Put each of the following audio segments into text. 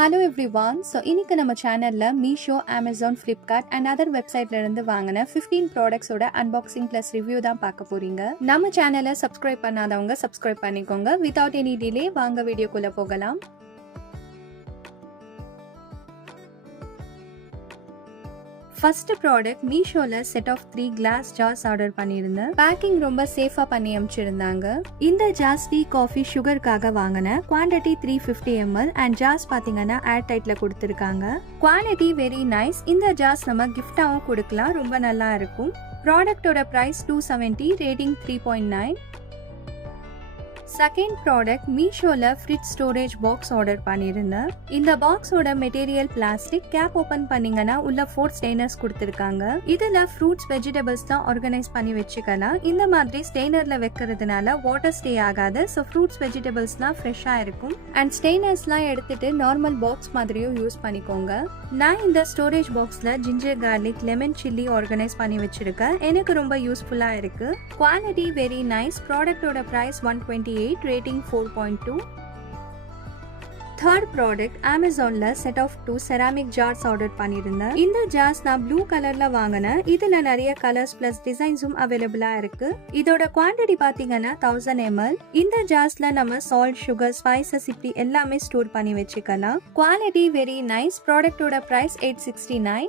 Hello everyone. So இன்னைக்கு நம்ம சேனல்ல Meesho, Amazon, Flipkart and other websiteல இருந்து வாங்கின 15 products ஓட unboxing plus review தான் பார்க்க போறீங்க. நம்ம சேனலை subscribe பண்ணாதவங்க subscribe பண்ணிக்கோங்க. Without any delay வாங்க வீடியோக்குள்ள போகலாம். ஃபர்ஸ்ட் ப்ராடக்ட் மீஷோல set of 3 glass jars order பண்ணியிருந்தேன். பேக்கிங் ரொம்ப சேஃபா பண்ணி அனுப்பிச்சிருந்தாங்க. இந்த ஜார்ஸ் டீ காஃபி சுகருக்காக வாங்கினேன். குவான்டிட்டி 350 ml அண்ட் ஜார்ஸ் பாத்தீங்கன்னா ஏர் டைட்ல கொடுத்துருக்காங்க. Quality very nice. இந்த ஜார்ஸ் நம்ம கிஃப்டாவும் கொடுக்கலாம், ரொம்ப நல்லா இருக்கும். ப்ராடக்டோட பிரைஸ் 270, ரேட்டிங் 3.9. செகண்ட் ப்ராடக்ட் மீஷோல ஃப்ரிட்ஜ் ஸ்டோரேஜ் பாக்ஸ் ஆர்டர் பண்ணியிருந்தேன். இந்த பாக்ஸோட மெட்டீரியல் பிளாஸ்டிக். கேப் ஓபன் பண்ணீங்கன்னா உள்ள 4 ஸ்டெய்னர்ஸ் கொடுத்துருக்காங்க. இதுல ஃப்ரூட்ஸ் வெஜிடபிள்ஸ் தான் ஆர்கனைஸ் பண்ணி வச்சுக்கலாம். இந்த மாதிரி ஸ்டெய்னர்ல வைக்கிறதுனால வாட்டர் ஸ்டே ஆகாது. ஸோ ஃப்ரூட்ஸ் வெஜிடபிள்ஸ்லாம் ஃப்ரெஷ்ஷா இருக்கும். அண்ட் ஸ்டெய்னர்ஸ்லாம் எடுத்துட்டு நார்மல் பாக்ஸ் மாதிரியும் யூஸ் பண்ணிக்கோங்க. நான் இந்த ஸ்டோரேஜ் பாக்ஸ்ல ginger garlic lemon chilli organise பண்ணி வச்சிருக்கேன். எனக்கு ரொம்ப யூஸ்ஃபுல்லா இருக்கு. Quality very nice. ப்ராடக்டோட பிரைஸ் 128, ரேட்டிங் 4.2. தேர்ட் ப்ராடக்ட் அமேசான்ல set of 2 ceramic jars order பண்ணியிருந்தேன். இந்த ஜார்ஸ் நான் ப்ளூ கலர்ல வாங்கினேன். இதுல நிறைய கலர்ஸ் பிளஸ் டிசைன்ஸும் அவைலபிளா இருக்கு. இதோட குவான்டிட்டி பாத்தீங்கன்னா 1000 ml. இந்த ஜார்ஸ்ல நம்ம சால்ட், சுகர், ஸ்பைசஸ் இப்படி எல்லாமே ஸ்டோர் பண்ணி வச்சுக்கலாம். Quality very nice. ப்ராடக்டோட பிரைஸ் 869.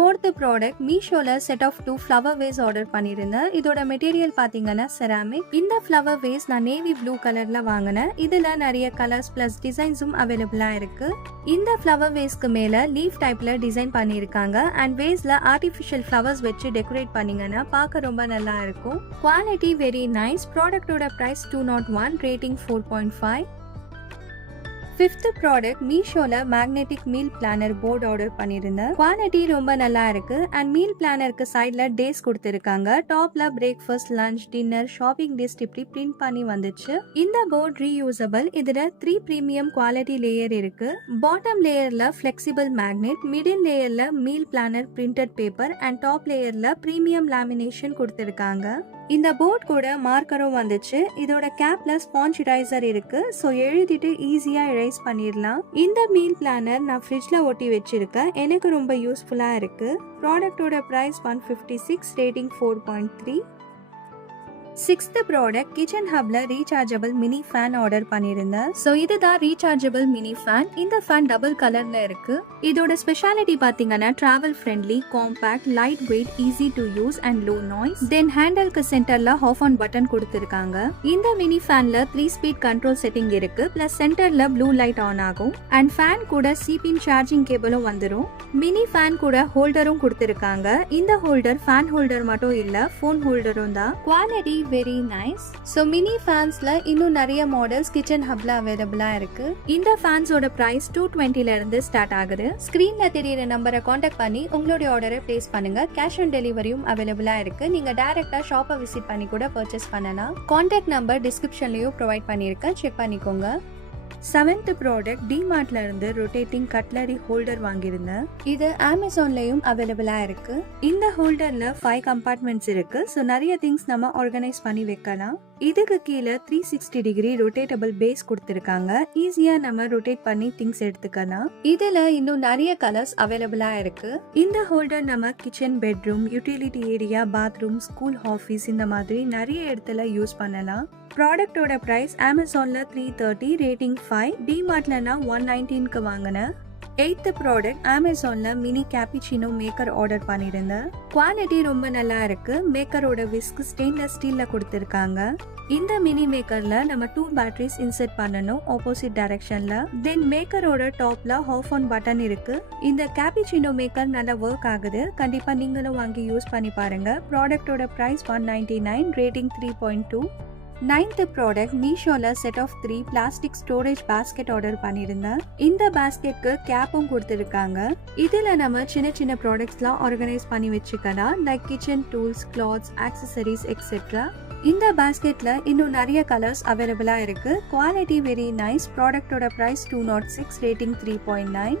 ஃபோர்த் ப்ராடக்ட் மீஷோல set of 2 flower vase order பண்ணியிருந்தேன். இதோட மெட்டீரியல் பாத்தீங்கன்னா செராமிக். இந்த ஃப்ளவர் வேஸ் நான் நேவி ப்ளூ கலர்ல வாங்கினேன். இதுல நிறைய கலர்ஸ் பிளஸ் டிசைன்ஸும் அவைலபிளா இருக்கு. இந்த ஃப்ளவர் வேஸ்க்கு மேல லீஃப் டைப்ல டிசைன் பண்ணிருக்காங்க. அண்ட் வேஸ்ல ஆர்டிஃபிஷியல் ஃப்ளவர்ஸ் வச்சு டெக்கரேட் பண்ணீங்கன்னா பார்க்க ரொம்ப நல்லா இருக்கும். Quality very nice. ப்ராடக்டோட பிரைஸ் 201, ரேட்டிங் 4.5. ஃபிஃப்த் ப்ராடக்ட் மீஷோல magnetic meal planner board order பண்ணியிருந்தேன். குவாலிட்டி ரொம்ப நல்லா இருக்கு. அண்ட் மீல் பிளானருக்கு சைட்ல டேஸ் கொடுத்திருக்காங்க. டாப்ல breakfast, lunch, dinner, shopping list இப்படி பிரிண்ட் பண்ணி வந்துச்சு. இந்த போர்டு ரீயூசபிள். இதுல 3 பிரீமியம் குவாலிட்டி லேயர் இருக்கு. பாட்டம் லேயர்ல ஃபிளெக்சிபிள் மேக்னெட், மிடில் லேயர்ல meal planner printed paper and top லேயர்ல பிரீமியம் லேமினேஷன் கொடுத்திருக்காங்க. இந்த போர்ட் கூட மார்க்கரும் வந்துச்சு. இதோட கேப்ல ஸ்பாஞ்ச் இரைசர் இருக்கு. ஸோ எழுதிட்டு ஈஸியா இரைஸ் பண்ணிடலாம். இந்த மீல் பிளானர் நான் ஃப்ரிட்ஜ்ல ஒட்டி வச்சிருக்கேன். எனக்கு ரொம்ப யூஸ்ஃபுல்லா இருக்கு. ப்ராடக்டோட price 156, rating 4.3. Sixth product kitchen ஹப்ல ரீசார்ஜபிள் மினி ஃபேன் ஆர்டர் பண்ணியிருந்தேன். ஸோ இதுதான் ரீசார்ஜபிள் மினி ஃபேன். இந்த ஃபேன் டபுள் கலர்ல இருக்கு. இதோட ஸ்பெஷாலிட்டி பாத்தீங்கன்னா travel friendly, compact, light weight, easy to use and low noise. Then ஹேண்டலுக்கு சென்டர்ல ஆஃப் ஆன் பட்டன் கொடுத்திருக்காங்க. இந்த மினி ஃபேன்ல 3 ஸ்பீட் கண்ட்ரோல் செட்டிங் இருக்கு. பிளஸ் சென்டர்ல ப்ளூ லைட் ஆன் ஆகும். அண்ட் ஃபேன் கூட சிபின் சார்ஜிங் கேபிளும் வந்துடும். மினி ஃபேன் கூட ஹோல்டரும் கொடுத்திருக்காங்க. இந்த ஹோல்டர் ஃபேன் ஹோல்டர் மட்டும் இல்ல, போன் ஹோல்டரும் தான். Quality very nice. So mini ஃபேன்ஸ்ல இன்னும் நிறைய மாடல்ஸ் கிச்சன் ஹப்ல அவைலபிளா இருக்கு. இந்த ஃபேன்ஸோட பிரைஸ் 220ல இருந்து ஸ்டார்ட் ஆகுது. ஸ்கிரீன்ல தெரியுற நம்பரை காண்டாக்ட் பண்ணி உங்களுடைய ஆர்டரை பிளேஸ் பண்ணுங்க. கேஷ் ஆன் டெலிவரியும் அவைலபிளா இருக்கு. நீங்க டைரக்டா ஷாப்பை விசிட் பண்ணி கூட பர்ச்சேஸ் பண்ணலாம். காண்டாக்ட் நம்பர் டிஸ்கிரிப்ஷன்லயும் ப்ரொவைட் பண்ணிருக்கேன், செக் பண்ணிக்கோங்க. செவன்த் ப்ராடக்ட் டிமார்ட்ல இருந்து ரொட்டேட்டிங் கட்லரி ஹோல்டர் வாங்கியிருந்தேன். இது அமேசான்லயும் அவைலபிளா இருக்கு. இந்த ஹோல்டர்ல 5 கம்பார்ட்மெண்ட்ஸ் இருக்கு. ஸோ நிறைய திங்ஸ் நம்ம ஆர்கனைஸ் பண்ணி வைக்கலாம். இதுக்கு கீழே 360 டிகிரி ரொட்டேட்டபிள் பேஸ் கொடுத்திருக்காங்க. ஈஸியா நம்ம ரொட்டேட் பண்ணி திங்ஸ் எடுத்துக்கலாம். இதுல இன்னும் நிறைய கலர்ஸ் அவைலபிளா இருக்கு. இந்த ஹோல்டர் நம்ம kitchen, bedroom, utility area, bathroom, school, office இந்த மாதிரி நிறைய இடத்துல யூஸ் பண்ணலாம். ப்ராடக்டோட பிரைஸ் அமேசான்ல 330, ரேட்டிங் 5. டிமார்ட்லனா 119க்கு வாங்கினேன். எய்த் ப்ராடக்ட் அமேசான்ல மினி கேப்பிச்சினோ மேக்கர் ஆர்டர் பண்ணியிருந்தேன். குவாலிட்டி ரொம்ப நல்லா இருக்கு. மேக்கரோட விஸ்க் ஸ்டெயின்லெஸ் ஸ்டீல்ல கொடுத்திருக்காங்க. இந்த மினி மேக்கர்ல நம்ம 2 பேட்டரிஸ் இன்சர்ட் பண்ணணும் ஆப்போசிட் டைரக்ஷன்ல. தென் மேக்கரோட டாப்ல ஆஃப் ஆன் பட்டன் இருக்கு. இந்த கேப்பிச்சினோ மேக்கர் நல்லா ஒர்க் ஆகுது. கண்டிப்பா நீங்களும் வாங்கி யூஸ் பண்ணி பாருங்க. ப்ராடக்டோட பிரைஸ் 199, ரேட்டிங் 3.2. நைன்த் ப்ராடக்ட் மீஷோல set of 3 plastic storage basket order பண்ணியிருந்தேன். இந்த பாஸ்கெட்க்கு கேப்பும் கொடுத்திருக்காங்க. இதுல நம்ம சின்ன சின்ன ப்ராடக்ட்ஸ்லாம் ஆர்கனைஸ் பண்ணி வச்சுக்கலாம். Like kitchen tools, clothes, accessories etcetera. இந்த பாஸ்கெட்ல இன்னும் நிறைய கலர்ஸ் அவைலபிளா இருக்கு. Quality very nice. ப்ராடக்டோட பிரைஸ் 206, ரேட்டிங் 3.9.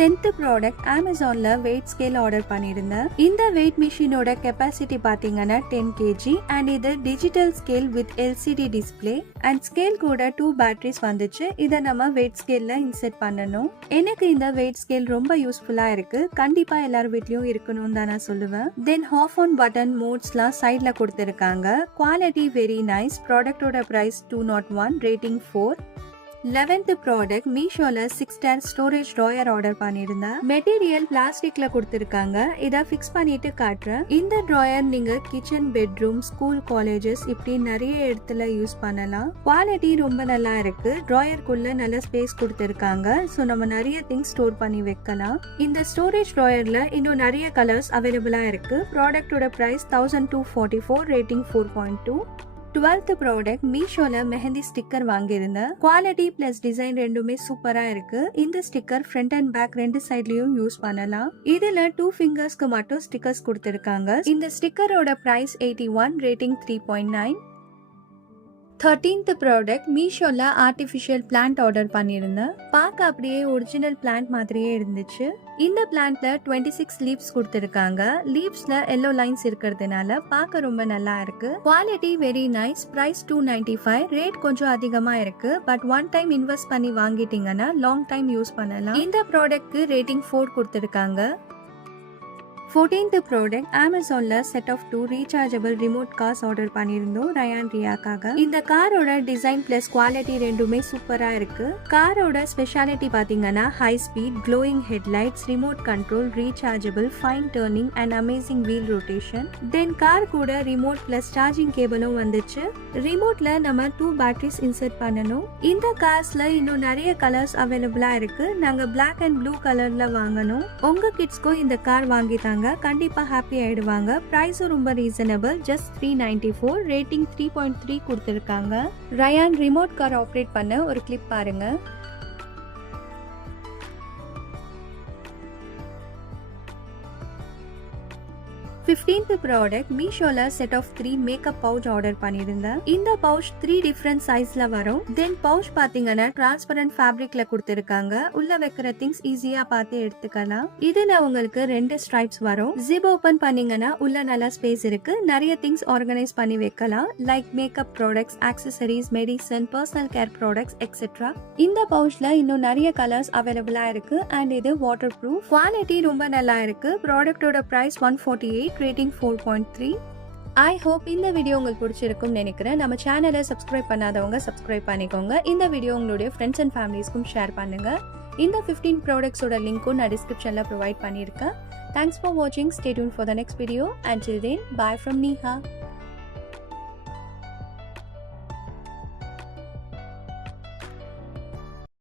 10th ப்ராடக்ட் அமேசான்ல வெயிட் ஸ்கேல் ஆர்டர் பண்ணியிருந்தேன். இந்த வெயிட் மிஷினோட கெப்பாசிட்டி பாத்தீங்கன்னா 10 kg அண்ட் இது digital scale with LCD display and scale கூட 2 பேட்டரிஸ் வந்துச்சு. இதை நம்ம வெயிட் ஸ்கேல்ல இன்செர்ட் பண்ணணும். எனக்கு இந்த வெயிட் ஸ்கேல் ரொம்ப யூஸ்ஃபுல்லா இருக்கு. கண்டிப்பா எல்லார் வீட்லயும் இருக்கணும் தான் நான் சொல்லுவேன். தென் ஆஃப் ஆன் பட்டன் மோட்ஸ்லாம் சைட்ல கொடுத்திருக்காங்க. Quality very nice. ப்ராடக்டோட பிரைஸ் 201, ரேட்டிங் 4. 11th ப்ராடக்ட் மீஷோல 6 ஸ்டார் ஸ்டோரேஜ் ட்ராயர் ஆர்டர் பண்ணியிருந்தேன். மெட்டீரியல் பிளாஸ்டிக்ல கொடுத்திருக்காங்க. இதை ஃபிக்ஸ் பண்ணிட்டு காட்டுறேன். இந்த ட்ராயர் நீங்க கிச்சன், பெட்ரூம், ஸ்கூல், காலேஜஸ் இப்படி நிறைய இடத்துல யூஸ் பண்ணலாம். குவாலிட்டி ரொம்ப நல்லா இருக்கு. ட்ராயருக்குள்ள நல்ல ஸ்பேஸ் கொடுத்திருக்காங்க. ஸோ நம்ம நிறைய திங்ஸ் ஸ்டோர் பண்ணி வைக்கலாம். இந்த ஸ்டோரேஜ் ட்ராயர்ல இன்னும் நிறைய கலர்ஸ் அவைலபிளா இருக்கு. ப்ராடக்டோட பிரைஸ் 1244, ரேட்டிங் 4.2. 12th ப்ராடக்ட் மீஷோல மெஹந்தி ஸ்டிக்கர் வாங்கியிருந்தேன். குவாலிட்டி பிளஸ் டிசைன் ரெண்டுமே சூப்பரா இருக்கு. இந்த ஸ்டிக்கர் ஃப்ரண்ட் அண்ட் பேக் ரெண்டு சைட்லயும் யூஸ் பண்ணலாம். இதுல 2 ஃபிங்கர்ஸ்க்கு மட்டும் ஸ்டிக்கர்ஸ் கொடுத்திருக்காங்க. இந்த ஸ்டிக்கரோட பிரைஸ் 81, ரேட்டிங் 3.9. 13th ப்ராடக்ட் மீஷோல ஆர்டிஃபிஷியல் பிளான்ட் ஆர்டர் பண்ணியிருந்தேன். பார்க்க அப்படியே ஒரிஜினல் பிளான்ட் மாதிரியே இருந்துச்சு. இந்த பிளான்ட்ல 26 லீவ்ஸ் கொடுத்திருக்காங்க. லீவ்ஸ்ல எல்லோ லைன்ஸ் இருக்கிறதுனால பார்க்க ரொம்ப நல்லா இருக்கு. Quality very nice. Price 295, rate கொஞ்சம் அதிகமா இருக்கு. பட் ஒன் டைம் இன்வெஸ்ட் பண்ணி வாங்கிட்டீங்கன்னா லாங் டைம் யூஸ் பண்ணலாம். இந்த ப்ராடக்ட்க்கு ரேட்டிங் 4 கொடுத்திருக்காங்க. 14th ப்ராடக்ட் அமேசான்ல set of 2 rechargeable remote cars order பண்ணியிருந்தோம் ரயான் ரியாக்காக. இந்த காரோட டிசைன் பிளஸ் குவாலிட்டி ரெண்டுமே சூப்பரா இருக்கு. காரோட ஸ்பெஷாலிட்டி பாத்தீங்கன்னா high speed, glowing headlights, remote control, rechargeable, fine turning and amazing wheel rotation. Then car கூட ரிமோட் பிளஸ் சார்ஜிங் கேபிளும் வந்துச்சு. ரிமோட்ல நம்ம 2 பேட்டரிஸ் இன்செர்ட் பண்ணணும். இந்த கார்ஸ்ல இன்னும் நிறைய கலர்ஸ் அவைலபிளா இருக்கு. நாங்க பிளாக் அண்ட் ப்ளூ கலர்ல வாங்கணும். உங்க கிட்ஸ்க்கும் இந்த கார் வாங்கிட்டாங்க, கண்டிப்பா ஹாப்பி ஆயிடுவாங்க. பிரைஸும் ரொம்ப ரீசனபிள், ஜஸ்ட் 394, ரேட்டிங் 3.3 கொடுத்திருக்காங்க. ரயான் ரிமோட் கார் ஆப்ரேட் பண்ண ஒரு கிளிப் பாருங்க. 15th ப்ராடக்ட் மீஷோல set of 3 makeup pouch order பண்ணியிருந்தேன். இந்த பவுச் 3 டிஃபரெண்ட் சைஸ்ல வரும். தென் பவுச் பாத்தீங்கன்னா டிரான்ஸ்பரண்ட் ஃபேப்ரிக்ல கொடுத்திருக்காங்க. உள்ள வைக்கிற திங்ஸ் ஈஸியா பார்த்து எடுத்துக்கலாம். இதுல உங்களுக்கு 2 ஸ்ட்ரைப்ஸ் வரும். ஜிப் ஓபன் பண்ணீங்கன்னா உள்ள நல்ல ஸ்பேஸ் இருக்கு. நிறைய திங்ஸ் ஆர்கனைஸ் பண்ணி வைக்கலாம். Like makeup products, accessories, medicine, personal care products etcetera. இந்த பவுச்ல இன்னும் நிறைய கலர்ஸ் அவைலபிளா இருக்கு அண்ட் இது வாட்டர் ப்ரூஃப். குவாலிட்டி ரொம்ப நல்லா இருக்கு. ப்ராடக்டோட பிரைஸ் 148, ரேட்டிங் 4.3. ஐ ஹோப் இந்த வீடியோ உங்களுக்கு பிடிச்சிருக்கும் நினைக்கிறேன். நம்ம சேனலை சப்ஸ்கிரைப் பண்ணாதவங்க சப்ஸ்கிரைப் பண்ணிக்கோங்க. இந்த வீடியோ உங்களுடைய ஃப்ரெண்ட்ஸ் அண்ட் ஃபேமிலிஸ்க்கும் ஷேர் பண்ணுங்க. இந்த 15 ப்ராடக்ட்ஸோட லிங்க்கும் நான் டிஸ்கிரிப்ஷன்ல ப்ரொவைட் பண்ணியிருக்கேன். தேங்க்ஸ் ஃபார் வாட்சிங். Stay tune for the next video. Until then, bye from Neha.